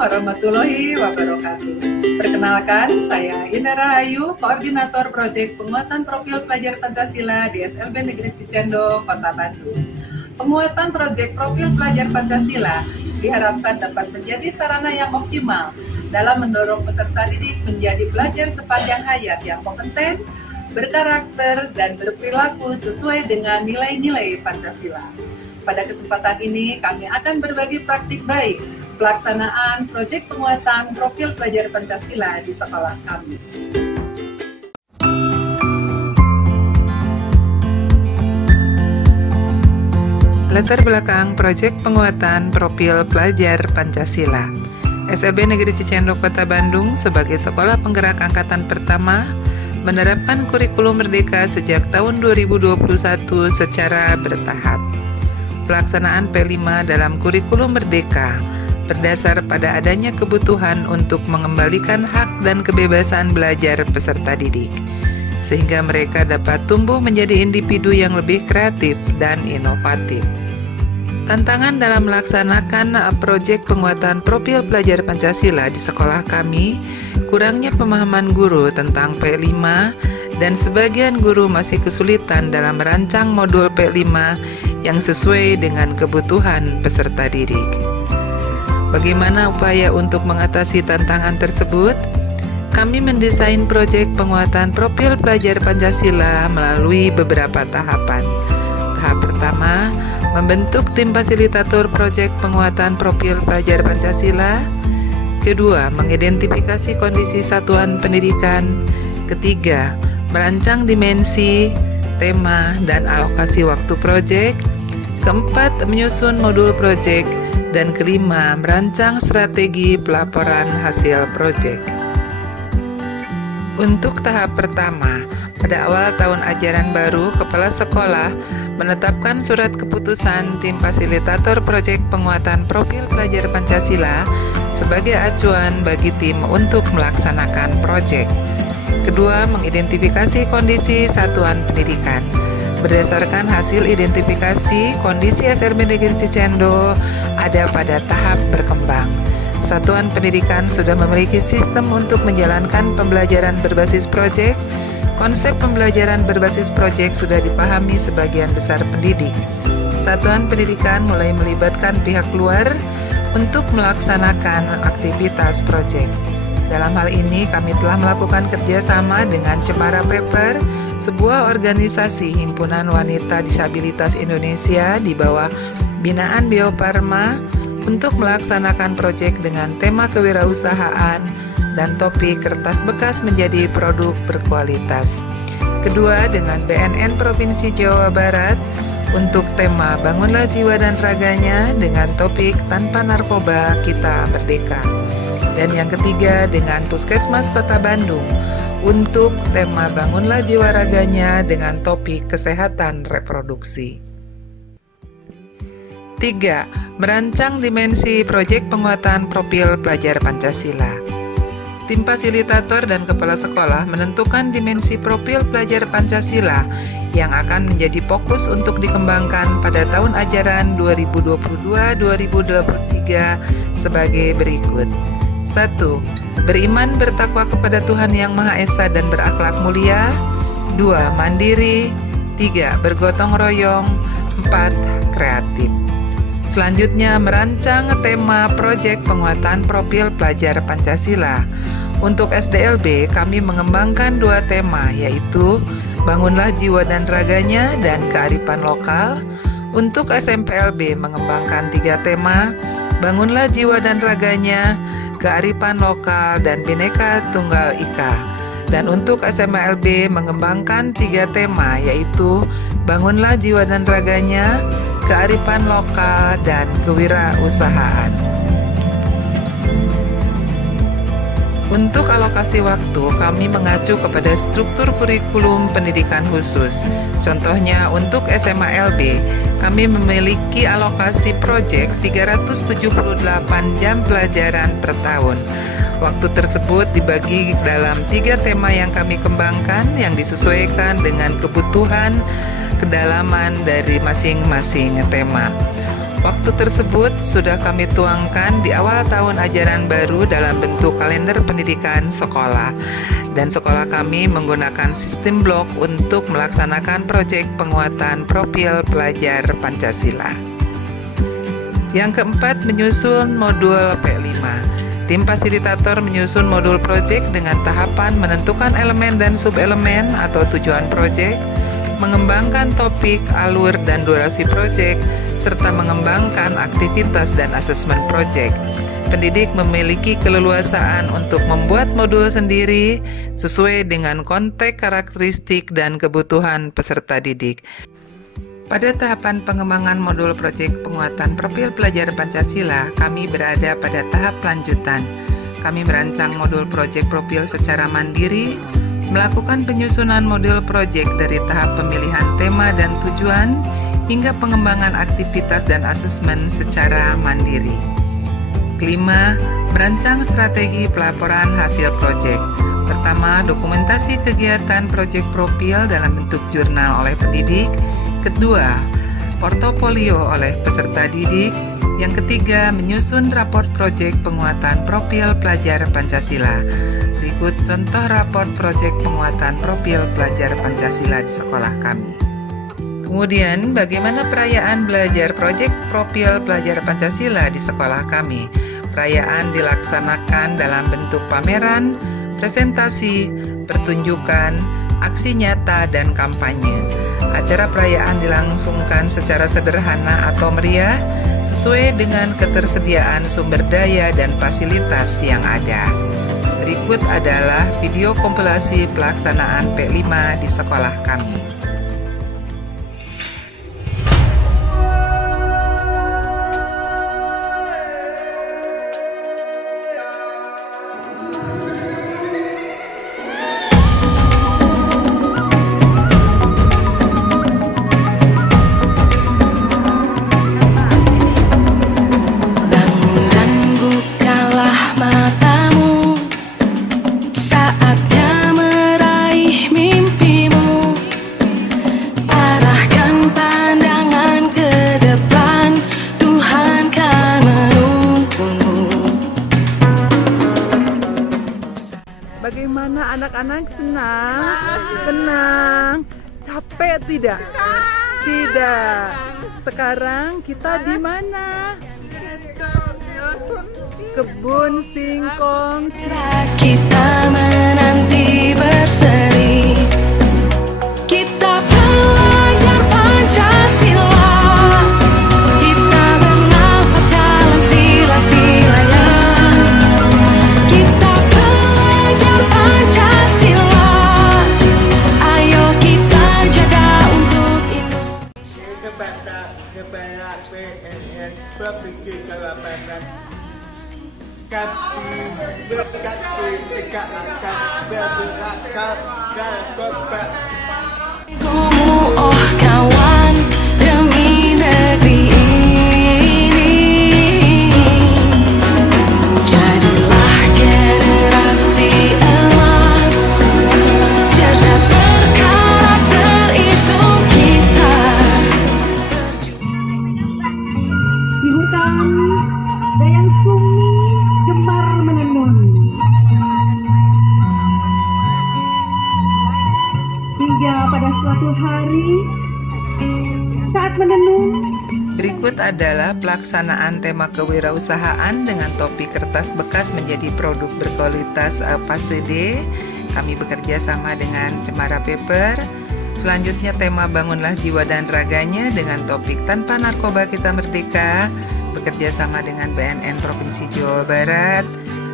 warahmatullahi wabarakatuh. Perkenalkan, saya Indah Rahayu, Koordinator Proyek Penguatan Profil Pelajar Pancasila di SLB Negeri Cicendo, Kota Bandung. Penguatan proyek Profil Pelajar Pancasila diharapkan dapat menjadi sarana yang optimal dalam mendorong peserta didik menjadi pelajar sepanjang hayat yang kompeten, berkarakter, dan berperilaku sesuai dengan nilai-nilai Pancasila. Pada kesempatan ini, kami akan berbagi praktik baik pelaksanaan proyek penguatan profil pelajar Pancasila di sekolah kami. Latar belakang proyek penguatan profil pelajar Pancasila. SLB Negeri Cicendo Kota Bandung sebagai sekolah penggerak angkatan pertama menerapkan kurikulum merdeka sejak tahun 2021 secara bertahap. Pelaksanaan P5 dalam kurikulum merdeka berdasar pada adanya kebutuhan untuk mengembalikan hak dan kebebasan belajar peserta didik, sehingga mereka dapat tumbuh menjadi individu yang lebih kreatif dan inovatif. Tantangan dalam melaksanakan proyek penguatan profil pelajar Pancasila di sekolah kami, kurangnya pemahaman guru tentang P5 dan sebagian guru masih kesulitan dalam merancang modul P5 yang sesuai dengan kebutuhan peserta didik. Bagaimana upaya untuk mengatasi tantangan tersebut? Kami mendesain proyek penguatan profil pelajar Pancasila melalui beberapa tahapan. Tahap pertama, membentuk tim fasilitator proyek penguatan profil pelajar Pancasila. Kedua, mengidentifikasi kondisi satuan pendidikan. Ketiga, merancang dimensi, tema, dan alokasi waktu proyek. Keempat, menyusun modul proyek. Dan kelima, merancang strategi pelaporan hasil proyek. Untuk tahap pertama, pada awal tahun ajaran baru, Kepala Sekolah menetapkan surat keputusan tim fasilitator proyek penguatan profil pelajar Pancasila sebagai acuan bagi tim untuk melaksanakan proyek. Kedua, mengidentifikasi kondisi satuan pendidikan. Berdasarkan hasil identifikasi, kondisi SLB Negeri Cicendo ada pada tahap berkembang. Satuan pendidikan sudah memiliki sistem untuk menjalankan pembelajaran berbasis proyek. Konsep pembelajaran berbasis proyek sudah dipahami sebagian besar pendidik. Satuan pendidikan mulai melibatkan pihak luar untuk melaksanakan aktivitas proyek. Dalam hal ini, kami telah melakukan kerjasama dengan Cemara Paper, sebuah organisasi himpunan wanita disabilitas Indonesia di bawah binaan Bio Farma untuk melaksanakan proyek dengan tema kewirausahaan dan topik kertas bekas menjadi produk berkualitas. Kedua, dengan BNN Provinsi Jawa Barat untuk tema Bangunlah Jiwa dan Raganya dengan topik Tanpa Narkoba Kita Merdeka. Dan yang ketiga, dengan Puskesmas Kota Bandung untuk tema Bangunlah Jiwa Raganya dengan topik kesehatan reproduksi. 3. Merancang dimensi proyek penguatan profil pelajar Pancasila. Tim fasilitator dan kepala sekolah menentukan dimensi profil pelajar Pancasila yang akan menjadi fokus untuk dikembangkan pada tahun ajaran 2022-2023 sebagai berikut. 1. Beriman bertakwa kepada Tuhan Yang Maha Esa dan berakhlak mulia. 2. Mandiri. 3. Bergotong royong. 4. Kreatif. Selanjutnya, merancang tema proyek penguatan profil pelajar Pancasila. Untuk SDLB, kami mengembangkan 2 tema, yaitu Bangunlah Jiwa dan Raganya dan Kearifan Lokal. Untuk SMPLB, mengembangkan 3 tema, Bangunlah Jiwa dan Raganya, Kearifan Lokal, dan Bhinneka Tunggal Ika. Dan untuk SMALB mengembangkan 3 tema, yaitu Bangunlah Jiwa dan Raganya, Kearifan Lokal, dan Kewirausahaan. Untuk alokasi waktu, kami mengacu kepada struktur kurikulum pendidikan khusus. Contohnya, untuk SMALB, kami memiliki alokasi proyek 378 jam pelajaran per tahun. Waktu tersebut dibagi dalam 3 tema yang kami kembangkan yang disesuaikan dengan kebutuhan kedalaman dari masing-masing tema. Waktu tersebut sudah kami tuangkan di awal tahun ajaran baru dalam bentuk kalender pendidikan sekolah. Dan sekolah kami menggunakan sistem blok untuk melaksanakan proyek penguatan profil pelajar Pancasila. Yang keempat, menyusun modul P5. Tim fasilitator menyusun modul proyek dengan tahapan menentukan elemen dan subelemen atau tujuan proyek, mengembangkan topik, alur, dan durasi proyek, serta mengembangkan aktivitas dan asesmen proyek. Pendidik memiliki keleluasaan untuk membuat modul sendiri sesuai dengan konteks karakteristik dan kebutuhan peserta didik. Pada tahapan pengembangan modul proyek penguatan profil pelajar Pancasila, kami berada pada tahap lanjutan. Kami merancang modul proyek profil secara mandiri, melakukan penyusunan modul proyek dari tahap pemilihan tema dan tujuan, hingga pengembangan aktivitas dan asesmen secara mandiri. Kelima, merancang strategi pelaporan hasil proyek. Pertama, dokumentasi kegiatan proyek profil dalam bentuk jurnal oleh pendidik. Kedua, portofolio oleh peserta didik. Yang ketiga, menyusun raport proyek penguatan profil pelajar Pancasila. Berikut contoh raport proyek penguatan profil pelajar Pancasila di sekolah kami. Kemudian, bagaimana perayaan belajar proyek profil pelajar Pancasila di sekolah kami? Perayaan dilaksanakan dalam bentuk pameran, presentasi, pertunjukan, aksi nyata, dan kampanye. Acara perayaan dilangsungkan secara sederhana atau meriah sesuai dengan ketersediaan sumber daya dan fasilitas yang ada. Berikut adalah video kompilasi pelaksanaan P5 di sekolah kami. Bagaimana anak-anak senang? Senang. Capek tidak? Tidak. Sekarang kita di mana? Kebun singkong. Kita menanti berseri. Kita pelajar Pancasila. Kita bernafas dalam sila-silanya. Kita pelajar Pancasila. Ayo kita jaga untuk Indonesia. Kepada PNN Provinsi Kalimantan, kami berkati tidak akan berakal dan korban. Oh kawan, demi negeri ini, jadilah generasi emas, cerdas berkarakter itu kita. Di hutan, Dayang Sumi gemar menenun. Hingga pada suatu hari, saat menenun, Berikut adalah pelaksanaan tema kewirausahaan dengan topik kertas bekas menjadi produk berkualitas fase D. Kami bekerja sama dengan Cemara Paper. Selanjutnya tema bangunlah jiwa dan raganya dengan topik tanpa narkoba kita merdeka, bekerja sama dengan BNN Provinsi Jawa Barat.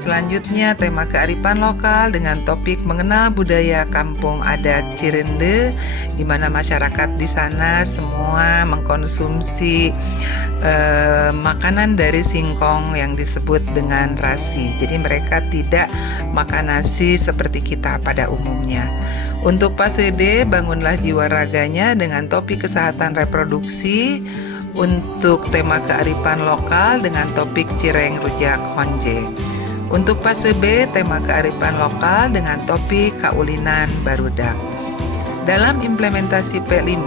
Selanjutnya tema kearifan lokal dengan topik mengenal budaya kampung adat Cirende, di mana masyarakat di sana semua mengkonsumsi makanan dari singkong yang disebut dengan rasi. Jadi mereka tidak makan nasi seperti kita pada umumnya. Untuk fase D, bangunlah jiwa raganya dengan topik kesehatan reproduksi. Untuk tema kearifan lokal dengan topik cireng rujak honje. Untuk fase B, tema kearifan lokal dengan topik kaulinan barudak. Dalam implementasi P5,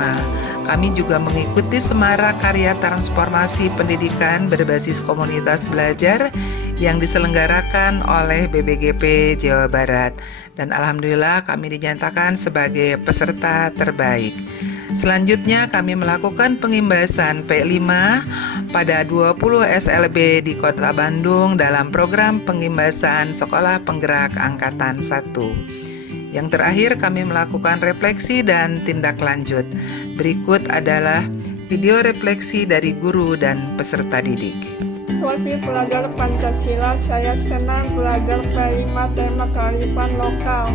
Kami juga mengikuti semarak karya transformasi pendidikan berbasis komunitas belajar yang diselenggarakan oleh BBGP Jawa Barat. Dan alhamdulillah kami dinyatakan sebagai peserta terbaik. Selanjutnya kami melakukan pengimbasan P5 pada 20 SLB di Kota Bandung dalam program pengimbasan Sekolah Penggerak Angkatan 1. Yang terakhir kami melakukan refleksi dan tindak lanjut. Berikut adalah video refleksi dari guru dan peserta didik. Sebagai pelajar Pancasila, saya senang belajar P5 tema kearifan lokal.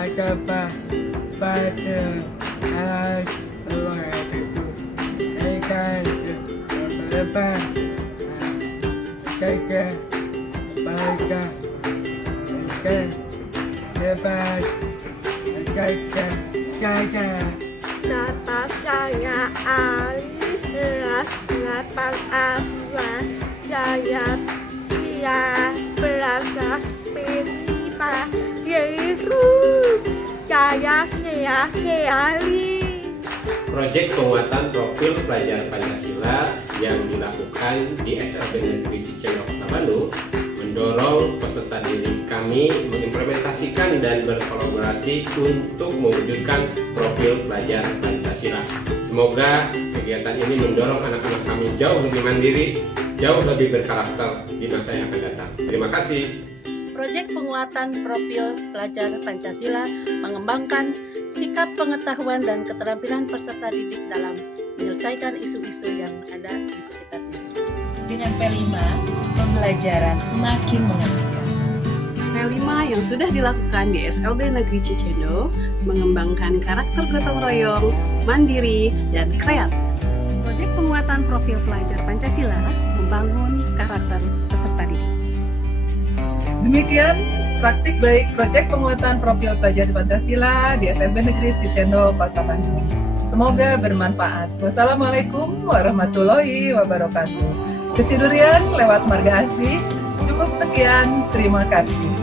Agama pada Allah itu akan berlepas jaga baga akan lepas jaga Nama saya Alif, delapan apa saya berasa P5 yaitu saya sekali. Proyek penguatan profil pelajar Pancasila yang dilakukan di SLB Negeri Cicendo Kota Bandung mendorong peserta didik kami mengimplementasikan dan berkolaborasi untuk mewujudkan profil pelajar Pancasila. Semoga kegiatan ini mendorong anak-anak kami jauh lebih mandiri, jauh lebih berkarakter di masa yang akan datang. Terima kasih. Proyek penguatan profil pelajar Pancasila mengembangkan sikap pengetahuan dan keterampilan peserta didik dalam menyelesaikan isu-isu yang ada di sekitarnya. Dengan P5, pembelajaran semakin mengasihkan. P5 yang sudah dilakukan di SLB Negeri Cicendo mengembangkan karakter gotong royong, mandiri, dan kreatif. Proyek penguatan profil pelajar Pancasila membangun karakter peserta didik. Demikian praktik baik proyek penguatan profil pelajar Pancasila di SLB Negeri Cicendo Kota Bandung. Semoga bermanfaat. Wassalamualaikum warahmatullahi wabarakatuh. Kecidurian lewat Marga Asih. Cukup sekian, terima kasih.